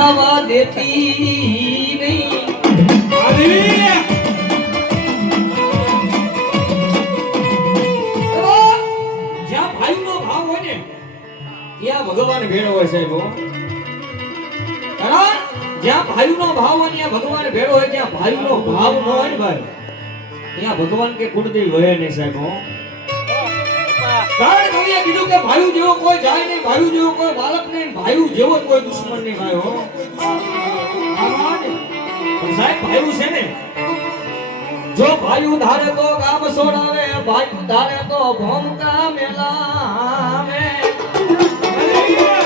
ખાવા દેતી નહીં. જ્યાં ભાઈનો ભાવ હોય ને ત્યાં ભગવાન ભેળો હોય સાહેબ જ્યાં ભાઈનો ભાવ હોય ત્યાં ભગવાન ભેળો હોય જ્યાં ભાઈનો ભાવ ન હોય ને ભાઈ. ત્યાં ભગવાન કે કુળદેવ વહે નહીં સાહેબ. કારણ કવિએ કીધું કે ભાઈ જેવો કોઈ જાય નહીં ભાઈ જેવો કોઈ બાળક નહીં ભાઈ જેવો કોઈ દુશ્મન નહીં ભાઈ સાહેબ ભાઈ છે ને, જો ભાઈ ધારે તો ગામ સોડાવે ભાઈ ધારે તો ભોમકા મેલાવે જો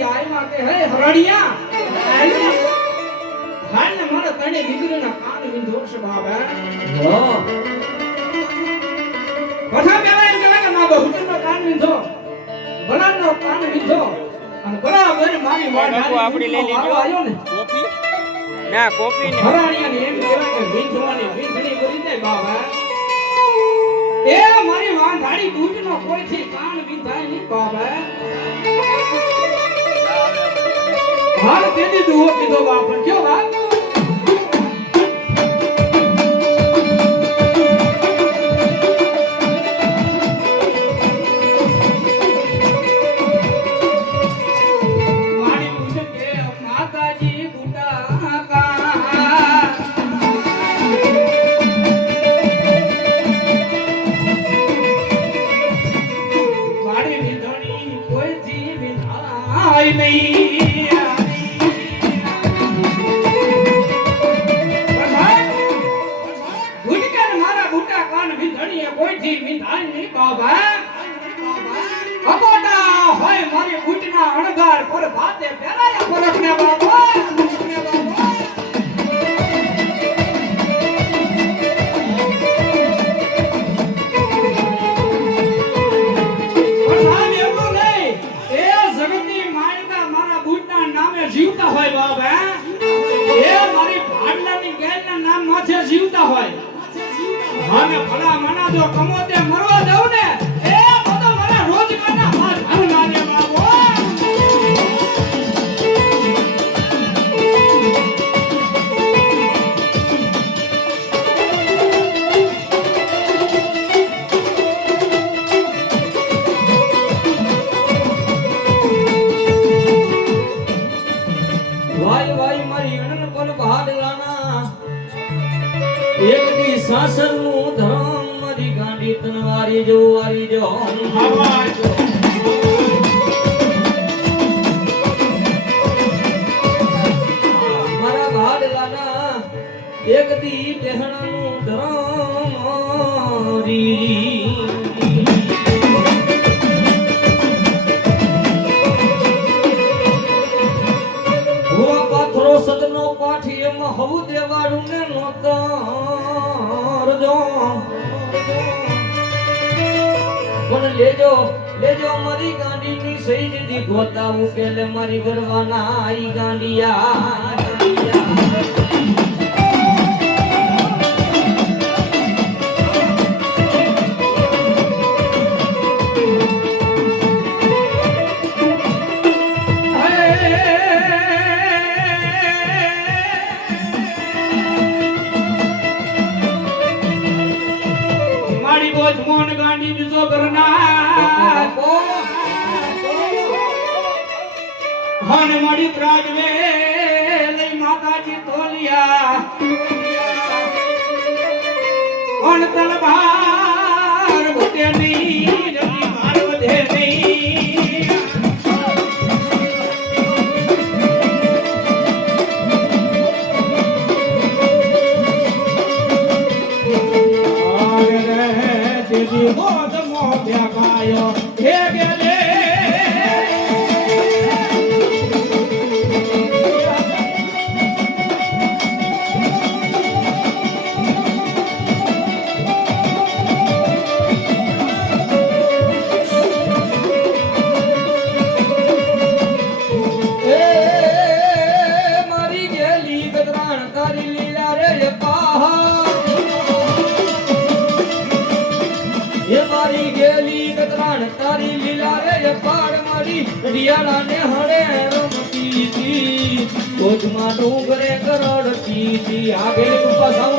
ઘરેથી આવ્યા કે હે હરણિયા હાલને મારા તણે દીકરીના કાન લીધો છે બાબા. હો. કથા પેલા એમ કહેવાય કે મા બહુચરનો કાન લીધો બળાનો કાન વિંધો. અને બરાબર મારી વાત બાપુ, આપણી લઈ લીજો. આવ્યો ને. કોફી? ના કોફી ને એમ કહેવાય કે વિંધવાની વિંધણી કરી દે બાબા. એ મારી વાંધાડી બૂટનો કોઈથી કાન વિંધાય નહીં બાબા. હાલ તેની દુહો કીધો બાપ. પણ કયો બાપ બુટના અણગાર પર ભાતે ફેરાયા પરખને બાબા એક દી પહેણાનું ધરારી પાથરો સદનો પાઠી એમાં હવું દેવાડું ને નોતા પણ લેજો લેજો મારી ગાંડીની સહી દીધી ગોતા ઉકેલ મારી ગરવાના આઈ ગાંડિયા. પાડ મારી રિયાળાને હરે રમતી હતી. કોજમાં ડુંગરે કરડતી હતી. આગળ પાછા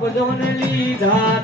પદોને લીધા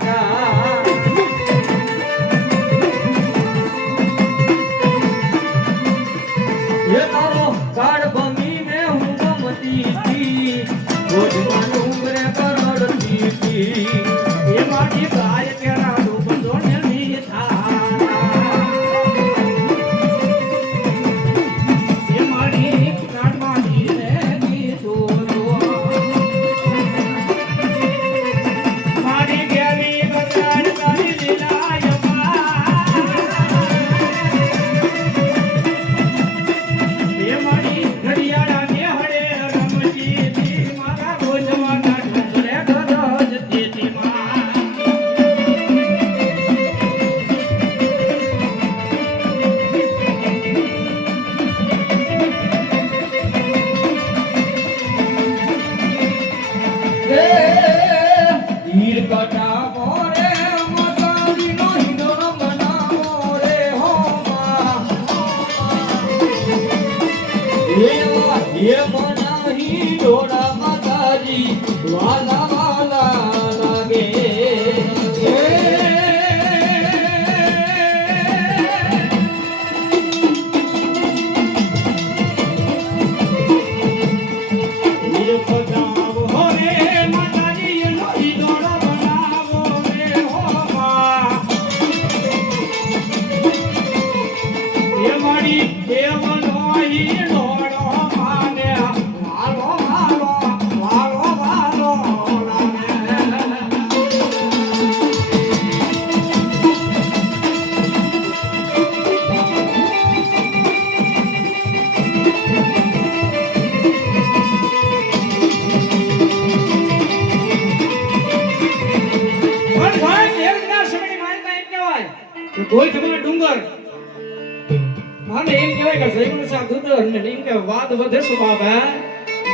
કે જયમન શાહ દુધર ને વાદ વધે શું બાબા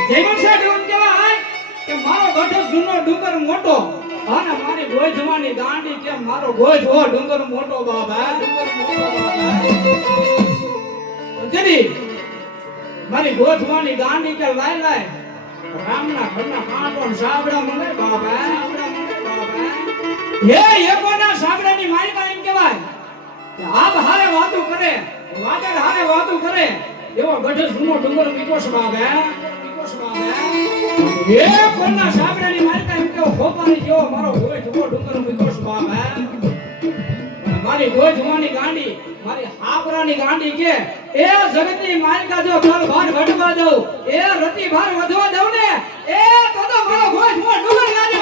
જયમન કહેવાય કે મારો ગઢ જૂનો ડુંગર મોટો અને મારી ગોય જવાની દાંડી કે મારો ગોય જો ડુંગર મોટો બાબા ડુંગર મારી ગોય જવાની દાંડી કે લાય લાય, રામના ઘરના કાંટો સાબડા મને બાબા હે? એકોના સાબડાની માલિકા એમ કહેવાય? આબ હારે વાતું કરે, વાતર હારે વાતું કરે. એવો ગઢ સુનો ડુંગર વિકોશ માગે વિકોશ માગે એ કોના સાબરાની મારતા એમ કે હોપાની જેવો મારો હોય સુનો ડુંગર વિકોશ માગે મારી ગોય જુવાની ગાંડી, મારી હાપરાની ગાંડી કે, એ જગતની માલિકા જો તલ ભાર ઘટવા દઉં, એ રતિ ભાર વધવા દઉં ને, એ તો મારો ગોજ મો ડુંગર ગાંડી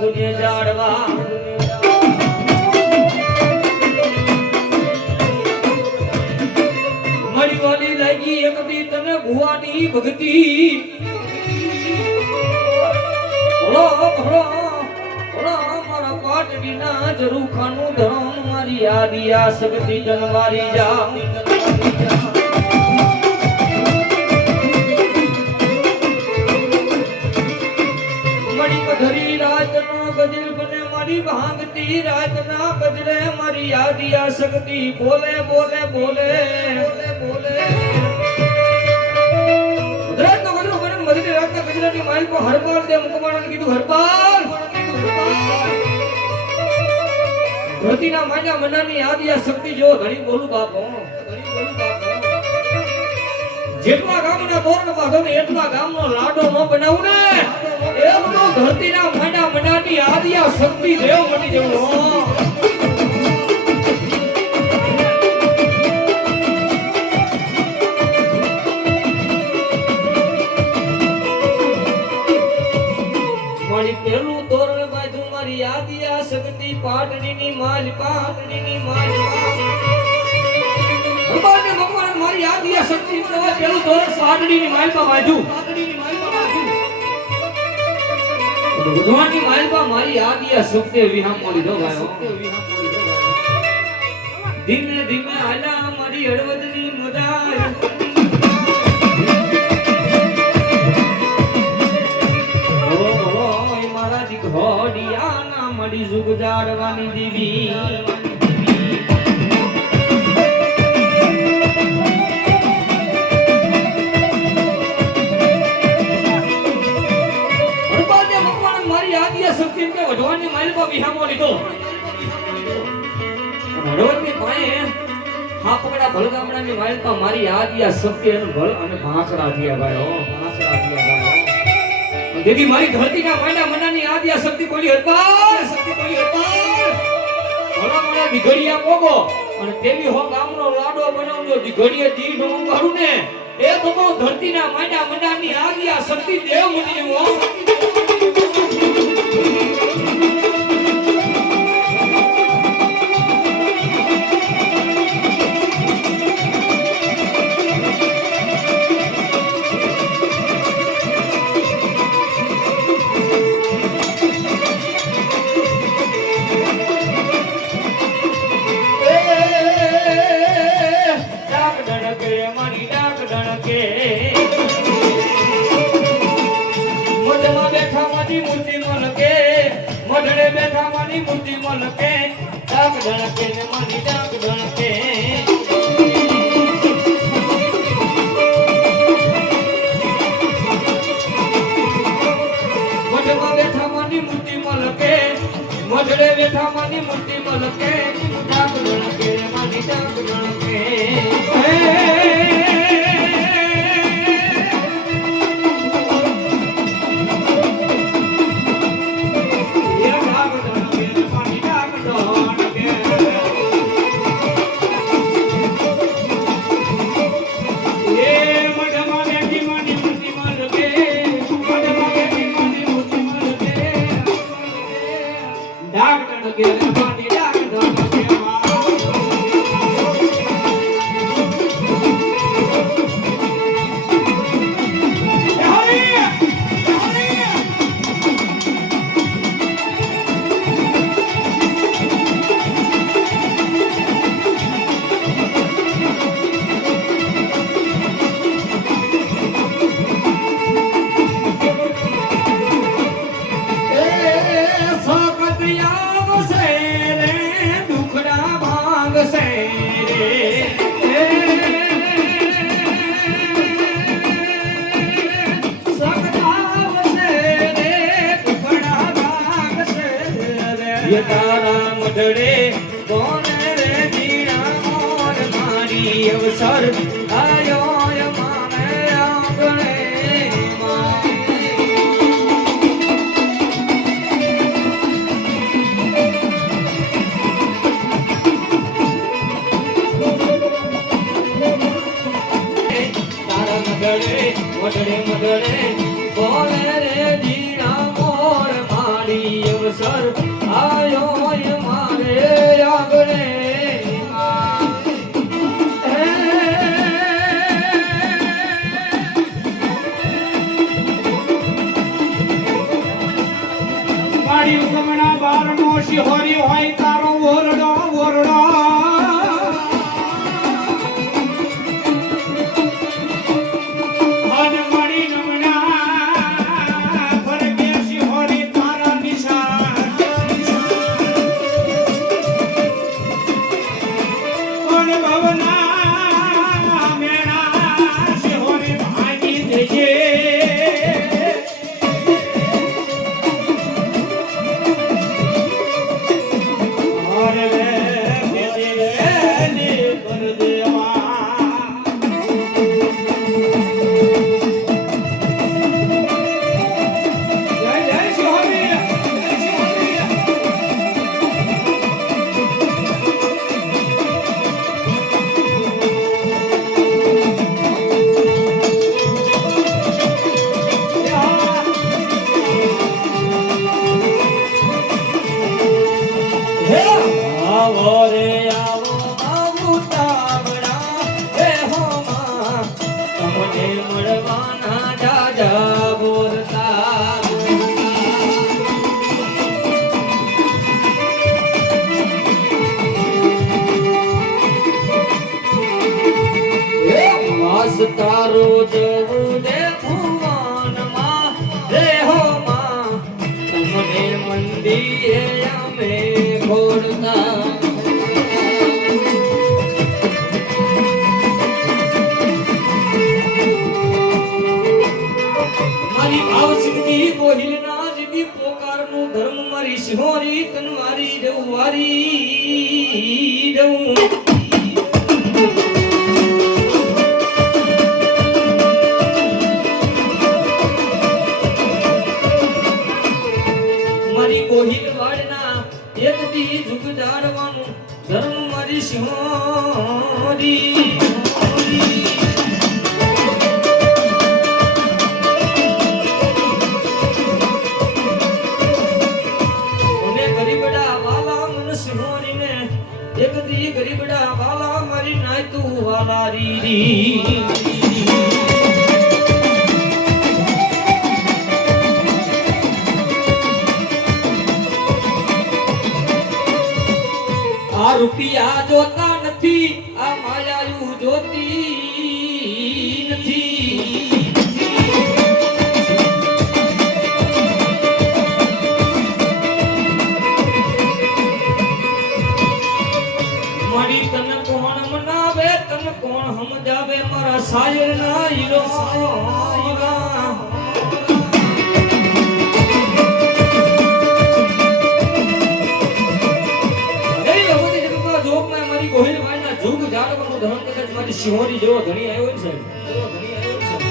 જુગને જાડવા. લાગી એક દી તને ભુવાની ભક્તિ. ભલો ભલો ભલો મારા પાટડીના જરૂખાનું ધરમ મારી યાદી આ સબતી જનવારી જા. મારી ભાંગતી રાતના બજરે મારી યાદી આ શક્તિ? બોલે બોલે બોલે. બોલે રાતનો ગજરો બને મધરી રાતના ગજરાની માઇલ પર હરપાલ દે મુકમાણાને કીધું બાપો. જેટલા ગામના તોરણ બાંધો ને એટલા ગામનો લાડો ન બનાવું ને. એમ તો ધરતીના માના મનાની આદિયા શક્તિ દેવ મટી જવું. પેલું તોરણ બાજુ મારી શક્તિ પાટણીની માલિકા પાટણીની માલિકા ભગવાનને ભગવાન મારી આદિયા શક્તિ પેલું ધોરણ પાટણીની માલિકા વાંધું ભગવાનની માલિકા મારી આદિયા શક્તિ વિહામ મોલી દો ભાઈઓ ધીમે ધીમે આલા મારી હળવદની મદાય પાએ હા પકડા, ભલગામડાની માલિકા મારી આદિયા શક્તિ અને ભલ અને ભાંસરા થયા ભાઈ ઓ ભાંસરા થયા ભાઈ દેદી મારી ધરતીના માંડા મનાની આદિયા શક્તિ બોલી હરપાર શક્તિ બોલી હરપાર ભલા મને દીઘડિયા પોગો અને તેવી હો ગામનો લાડો બનાવજો, દીઘડિયે દી નું કાઢું ને. એ તો ધરતીના માંડા મનાની આદિયા શક્તિ દેવ મુનિ, હો. ડણકે મઢમાં બેઠા મારી મૂર્તિ મલકે. મઢડે બેઠા મારી મૂર્તિ મલકે. ડાક ડણકે ને મારી ડાક ડણકે મઢમાં બેઠા મારી મૂર્તિ મલકે. ડાક ડણકે મારી ડાક ડણકે যে મારી ગોહિલ વાળના એક દી જુગ જાળવાનું ધર્મ મારી સિંહોરી એક દી ગરીબડા વાલા મારી નાયતું વાલા રી રી આ સિંહોરી જેવો ધણી આવ્યો ને સાહેબ? એવો ધણી આવ્યો ને સાહેબ.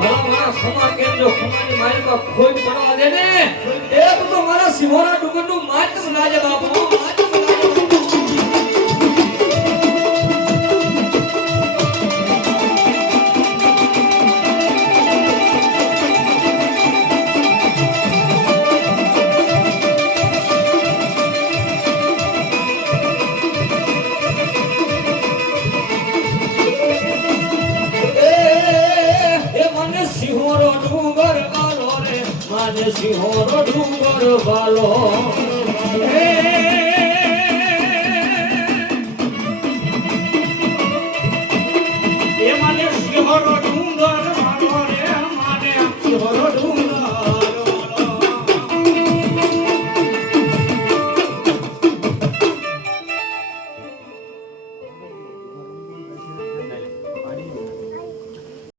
ભલા મારા ખમા કેમ જો ખમાની મારીમાં ખોજ પડવા દે ને. એક તો તો મારા સિંહોરા ડુંગરનું માતમ લાજે બાપુ. માતમ